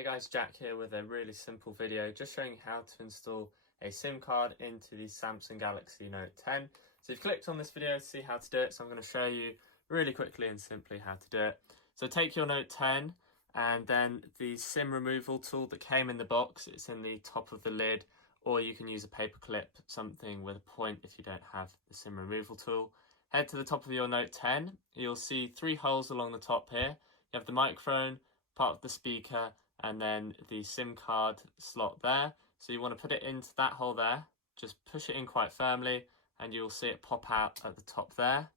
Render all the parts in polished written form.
Hey guys, Jack here with a really simple video just showing how to install a SIM card into the Samsung Galaxy Note 10. So you've clicked on this video to see how to do it, so I'm going to show you really quickly and simply how to do it. So take your Note 10 and then the SIM removal tool that came in the box, it's in the top of the lid, or you can use a paper clip, something with a point if you don't have the SIM removal tool. Head to the top of your Note 10, you'll see three holes along the top here. You have the microphone, part of the speaker, and then the SIM card slot there. So you want to put it into that hole there, just push it in quite firmly and you'll see it pop out at the top there.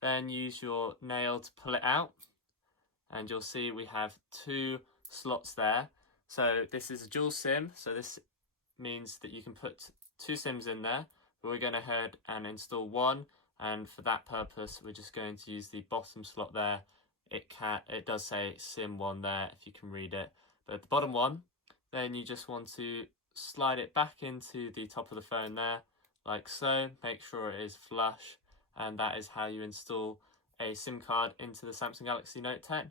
Then use your nail to pull it out and you'll see we have two slots there. So this is a dual SIM, so this means that you can put two SIMs in there, but we're going to head and install one, and for that purpose we're just going to use the bottom slot there. It does say SIM 1 there if you can read it. But at the bottom one, then you just want to slide it back into the top of the phone there, like so. Make sure it is flush, and that is how you install a SIM card into the Samsung Galaxy Note 10. If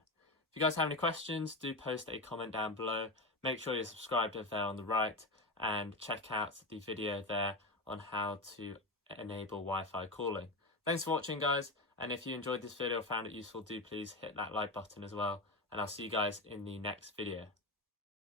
you guys have any questions, do post a comment down below. Make sure you're subscribed over there on the right, and check out the video there on how to enable Wi-Fi calling. Thanks for watching, guys, and if you enjoyed this video or found it useful, do please hit that like button as well, and I'll see you guys in the next video.